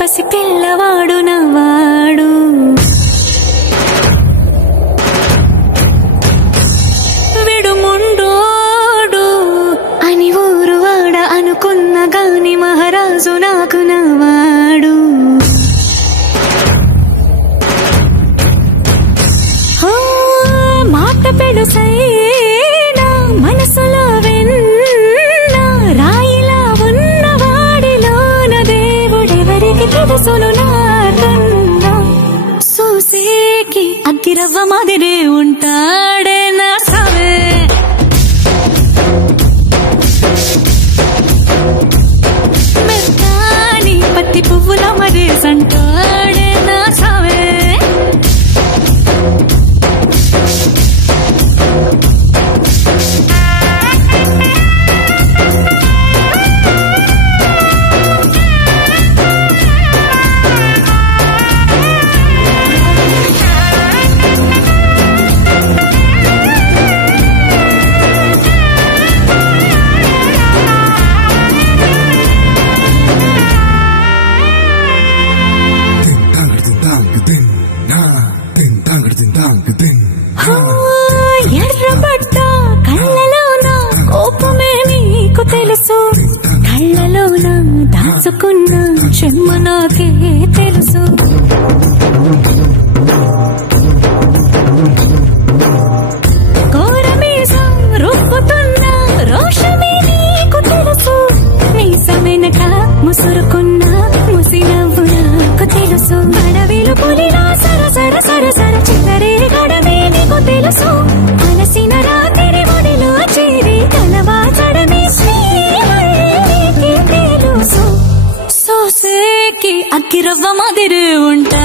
పసి పిల్లవాడు నవ్వాడు. విడుముండోడు అని ఊరు వాడ అనుకున్న గాని మహారాజు నాకు నవ్వాడు. మాట పెడుసైనా మనసులో వెన్న రాయిలా ఉన్నవాడిలోన దేవుడెవరికి తెలుసును నాకన్నా. చూసేకి అగ్గిరవ్వ మాదిరే ఉంటాడే నా సావే. మెత్తాని పత్తి పువ్వుల మరేసంటాడే నా సావే. ఎర్రబడ్డ కళ్ళలోన కోపమే నీకు తెలుసు. కళ్ళలోన దాచుకున్న చెమ్మ నాకే తెలుసు. కోరమీసం రుప్పుతున్న రోషమే నీకు తెలుసు. మీసమెనక ముసురుకున్న ముసినవ్వు నాకు తెలుసు. అడవిలు పులిలా సరసర సరసర చిల్లరే గడమే నీకు తెలుసు. అలసిన రాత్రి ఒడిలో చేరి కలవాచడమే శ్రీకి తెలుసు. సోసేకి అగ్గిరవ్వ మాదిరి ఉంటా